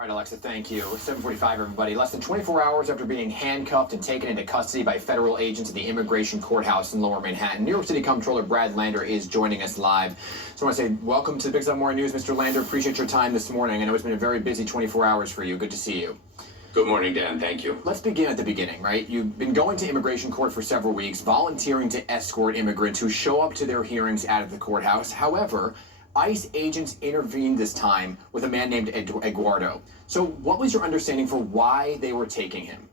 All right, Alexa, thank you. 7:45, everybody. Less than 24 hours after being handcuffed and taken into custody by federal agents at the Immigration Courthouse in Lower Manhattan, New York City Comptroller Brad Lander is joining us live. So I want to say welcome to the PIX11 Morning News, Mr. Lander. Appreciate your time this morning. I know it's been a very busy 24 hours for you. Good to see you. Good morning, Dan. Thank you. Let's begin at the beginning, right? You've been going to immigration court for several weeks, volunteering to escort immigrants who show up to their hearings out of the courthouse. However, ICE agents intervened this time with a man named Eduardo. So what was your understanding for why they were taking him?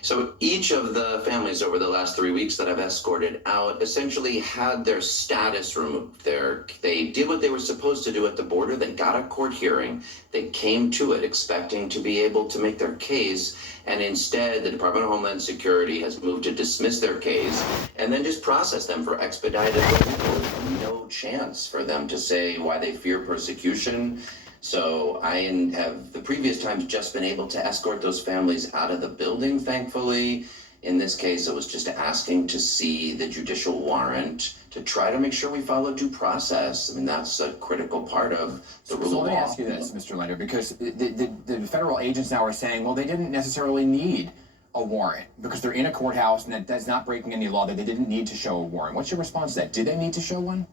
So each of the families over the last 3 weeks that I've escorted out essentially had their status removed. They did what they were supposed to do at the border. They got a court hearing. They came to it expecting to be able to make their case. And instead, the Department of Homeland Security has moved to dismiss their case and then just process them for expedited removal. No chance for them to say why they fear persecution. So I have the previous times just been able to escort those families out of the building, thankfully. In this case, it was just asking to see the judicial warrant to try to make sure we follow due process. I mean, that's a critical part of the rule of law. So let me ask you this, Mr. Lander, because the federal agents now are saying, well, they didn't necessarily need a warrant because they're in a courthouse and that's not breaking any law, that they didn't need to show a warrant. What's your response to that? Did they need to show one?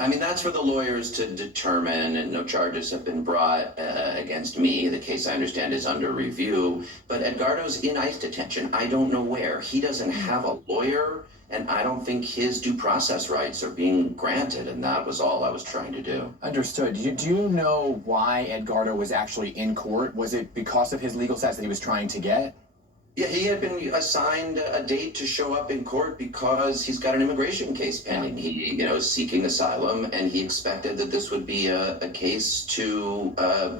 I mean, that's for the lawyers to determine, and no charges have been brought against me. The case, I understand, is under review. But Edgardo's in ICE detention. I don't know where. He doesn't have a lawyer, and I don't think his due process rights are being granted, and that was all I was trying to do. Understood. Do you know why Edgardo was actually in court? Was it because of his legal status that he was trying to get? Yeah, he had been assigned a date to show up in court because he's got an immigration case pending. He, is seeking asylum, and he expected that this would be a case to,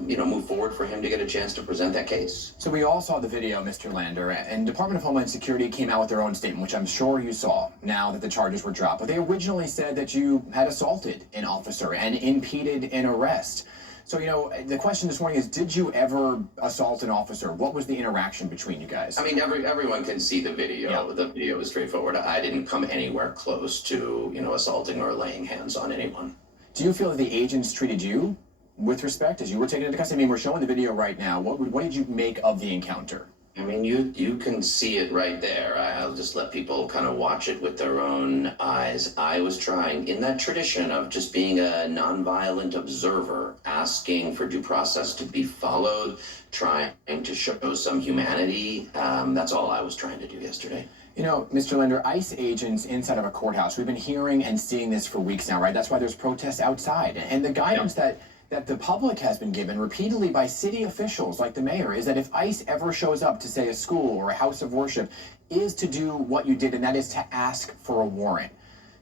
move forward for him to get a chance to present that case. So we all saw the video, Mr. Lander, and Department of Homeland Security came out with their own statement, which I'm sure you saw now that the charges were dropped. But they originally said that you had assaulted an officer and impeded an arrest. So, the question this morning is, did you ever assault an officer? What was the interaction between you guys? I mean, everyone can see the video. Yeah. The video is straightforward. I didn't come anywhere close to, assaulting or laying hands on anyone. Do you feel that the agents treated you with respect as you were taken into custody? I mean, we're showing the video right now. What did you make of the encounter? I mean, you can see it right there. I'll just let people kind of watch it with their own eyes. I was trying, in that tradition of just being a nonviolent observer, asking for due process to be followed, trying to show some humanity. That's all I was trying to do yesterday. Mr. Lander, ICE agents inside of a courthouse, we've been hearing and seeing this for weeks now, right? That's why there's protests outside. And the guidance that the public has been given repeatedly by city officials like the mayor is that if ICE ever shows up to, say, a school or a house of worship, is to do what you did, and that is to ask for a warrant.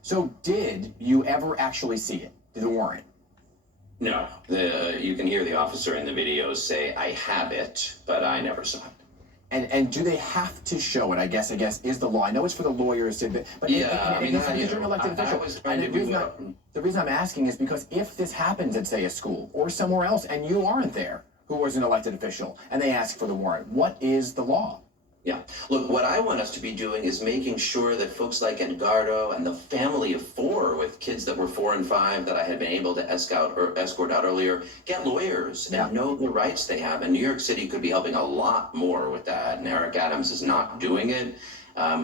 So did you ever actually see it, the warrant? No. You can hear the officer in the video say, I have it, but I never saw it. And do they have to show it, I guess, is the law. I know it's for the lawyers to, but yeah, you're an elected official. The reason I'm asking is because if this happens at, say, a school or somewhere else, and you aren't there, who was an elected official, and they ask for the warrant, what is the law? Yeah. Look, what I want us to be doing is making sure that folks like Edgardo and the family of 4 with kids that were 4 and 5 that I had been able to escort out earlier get lawyers and know the rights they have. And New York City could be helping a lot more with that. And Eric Adams is not doing it.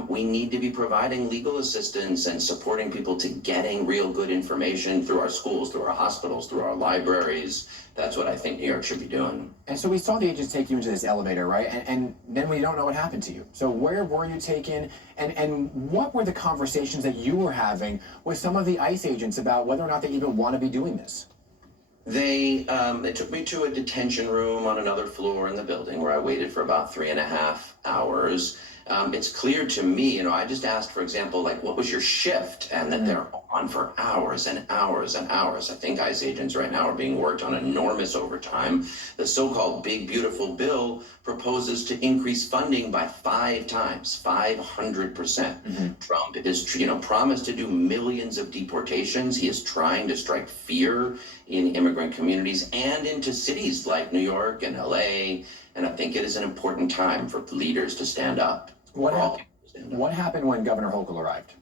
We need to be providing legal assistance and supporting people to getting real good information through our schools, through our hospitals, through our libraries. That's what I think New York should be doing. And so we saw the agents take you into this elevator, right? And then we don't know what happened to you. So where were you taken? And what were the conversations that you were having with some of the ICE agents about whether or not they even want to be doing this? They took me to a detention room on another floor in the building where I waited for about 3.5 hours. It's clear to me, I just asked, for example, what was your shift? And that they're on for hours and hours and hours. I think ICE agents right now are being worked on enormous overtime. The so-called Big Beautiful Bill proposes to increase funding by 5 times, 500%. Trump is, promised to do millions of deportations. He is trying to strike fear in immigrant communities and into cities like New York and LA. And I think it is an important time for leaders to stand up. What happened when Governor Hochul arrived?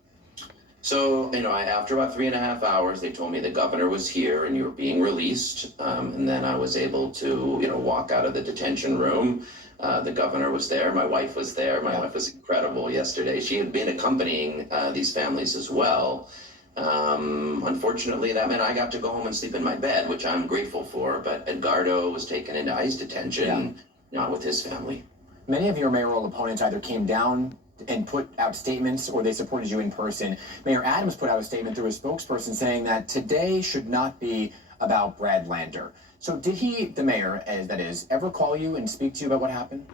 So, after about 3.5 hours, they told me the governor was here and you were being released. And then I was able to, walk out of the detention room. The governor was there. My wife was there. My wife was incredible yesterday. She had been accompanying these families as well. Unfortunately, that meant I got to go home and sleep in my bed, which I'm grateful for. But Edgardo was taken into ICE detention, not with his family. Many of your mayoral opponents either came down and put out statements or they supported you in person. Mayor Adams put out a statement through his spokesperson saying that today should not be about Brad Lander. So did he, the mayor, that is, ever call you and speak to you about what happened?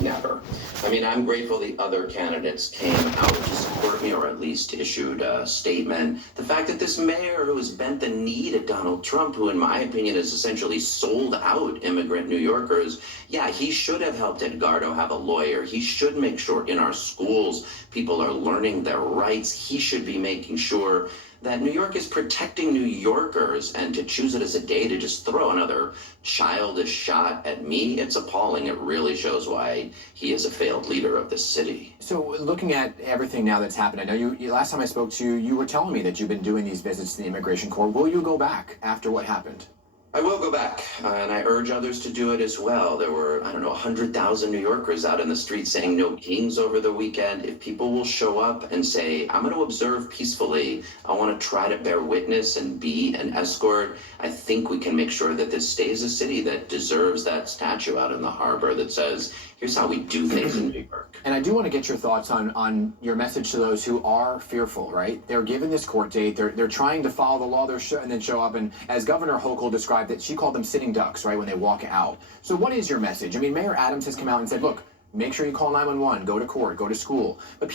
Never. I'm grateful the other candidates came out to support me or at least issued a statement. The fact that this mayor who has bent the knee to Donald Trump, who in my opinion has essentially sold out immigrant New Yorkers, he should have helped Edgardo have a lawyer. He should make sure in our schools people are learning their rights. He should be making sure that New York is protecting New Yorkers, and to choose it as a day to just throw another childish shot at me, it's appalling. It really shows why he is a failed leader of this city. So looking at everything now that's happened, I know you last time I spoke to you, you were telling me that you've been doing these visits to the immigration court. Will you go back after what happened? I will go back, and I urge others to do it as well. There were, 100,000 New Yorkers out in the street saying no kings over the weekend. If people will show up and say, I'm going to observe peacefully, I want to try to bear witness and be an escort, I think we can make sure that this stays a city that deserves that statue out in the harbor that says, here's how we do things in New York. And I do want to get your thoughts on your message to those who are fearful, right? They're given this court date. They're trying to follow the law and then show up. And as Governor Hochul described it, she called them sitting ducks, right, when they walk out. So what is your message? Mayor Adams has come out and said, look, make sure you call 911, go to court, go to school. But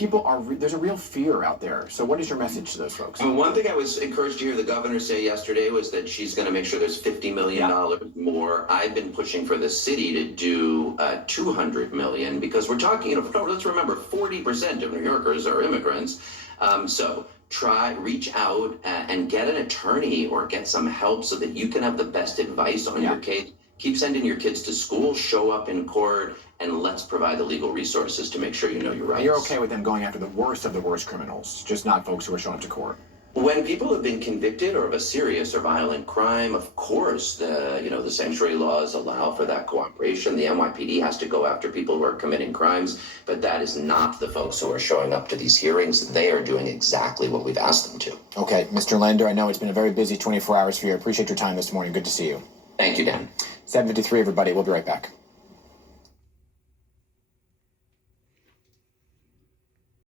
there's a real fear out there. So what is your message to those folks? One thing I was encouraged to hear the governor say yesterday was that she's going to make sure there's $50 million more. I've been pushing for the city to do $200 million because we're talking, let's remember 40% of New Yorkers are immigrants. So reach out and get an attorney or get some help so that you can have the best advice on your case. Keep sending your kids to school, show up in court, and let's provide the legal resources to make sure you know your rights. And you're okay with them going after the worst of the worst criminals, just not folks who are showing up to court? When people have been convicted or of a serious or violent crime, of course, the sanctuary laws allow for that cooperation. The NYPD has to go after people who are committing crimes, but that is not the folks who are showing up to these hearings. They are doing exactly what we've asked them to. Okay, Mr. Lander, I know it's been a very busy 24 hours for you. I appreciate your time this morning. Good to see you. Thank you, Dan. 7:53, everybody. We'll be right back.